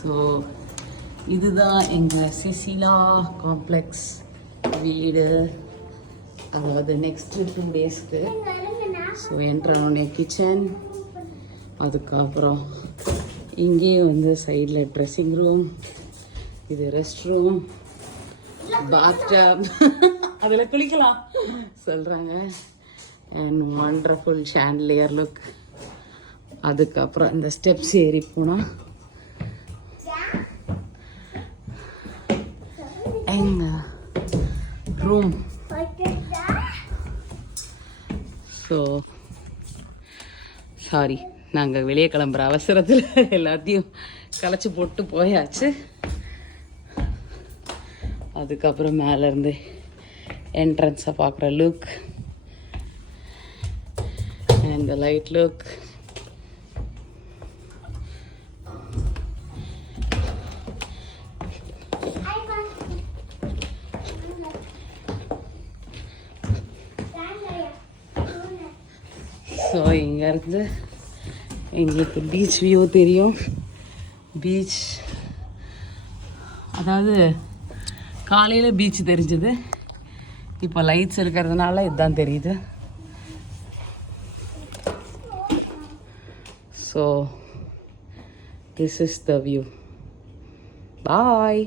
So இதுதான் எங்கள் சிசிலா complex வீடு. அதாவது நெக்ஸ்ட்டு 2 டேஸ்க்கு. ஸோ என்ட்ரானே கிச்சன், அதுக்கப்புறம் இங்கே வந்து சைடில் ட்ரெஸ்ஸிங் ரூம், இது ரெஸ்ட் ரூம், பாத்டப் அதில் குளிக்கலாம் சொல்கிறாங்க, அண்ட் வண்டர்ஃபுல் ஷாண்ட்லியர் லுக். அதுக்கப்புறம் இந்த ஸ்டெப்ஸ் ஏறி போனால் எங்கள் ரூம். ஸோ சாரி, நாங்கள் வெளியே கிளம்புற அவசரத்தில் எல்லாத்தையும் கலைச்சி போட்டு போயாச்சு. அதுக்கப்புறம் மேலேருந்து என்ட்ரன்ஸை பார்க்குற look and the light look. So இங்கேருந்து எங்களுக்கு பீச் வியூ தெரியும். பீச், அதாவது காலையில் பீச் தெரிஞ்சுது, இப்போ லைட்ஸ் இருக்கிறதுனால இதுதான் தெரியுது. So this is the view. Bye.